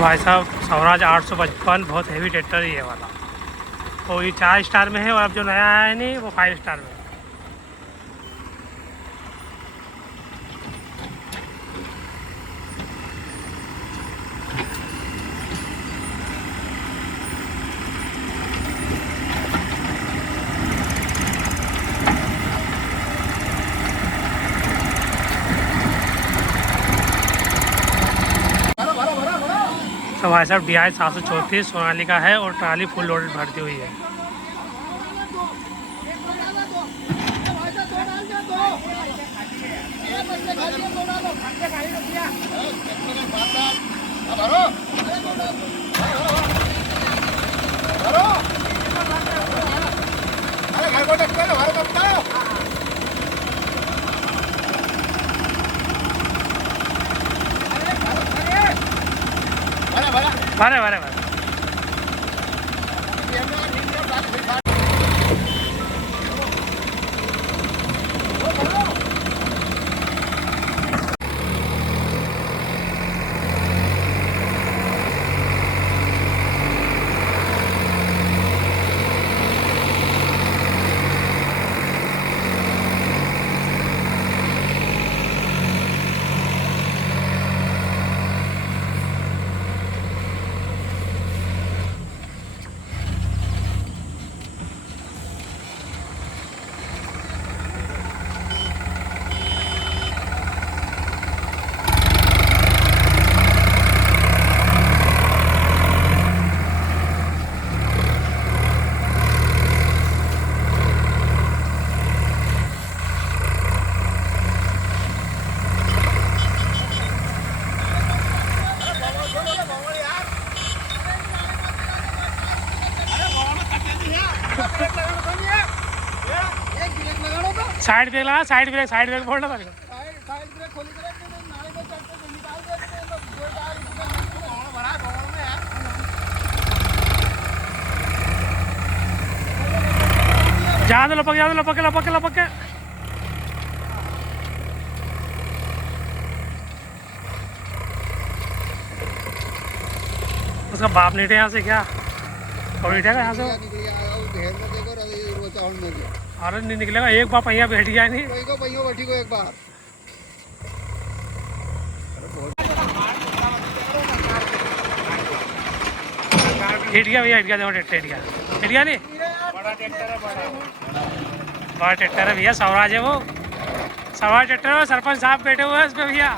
तो भाई साहब स्वराज 855 बहुत हेवी ट्रैक्टर ही है वाला। तो ये 4 स्टार में है और अब जो नया आया है नहीं वो 5 स्टार में है। तो भाई साहब DI 734 सोनालिका है और ट्राली फुल लोडेड भरती हुई है। भरे भरे भरे साइड ब्रेक लगा, साइड ब्रेक बोलना था। ज्यादा लपक के उसका बाप नीचे यहाँ से क्या और नीचे यहाँ से अरे नहीं निकलेगा। एक बार पहिया बैठ गया नहीं बैठी को एक बार हिट गया भैया, हिट गया नहीं। बड़ा ट्रैक्टर है भैया, स्वराज है वो। स्वराज ट्रैक्टर है, सरपंच साहब बैठे हुए हैं उस पर भैया।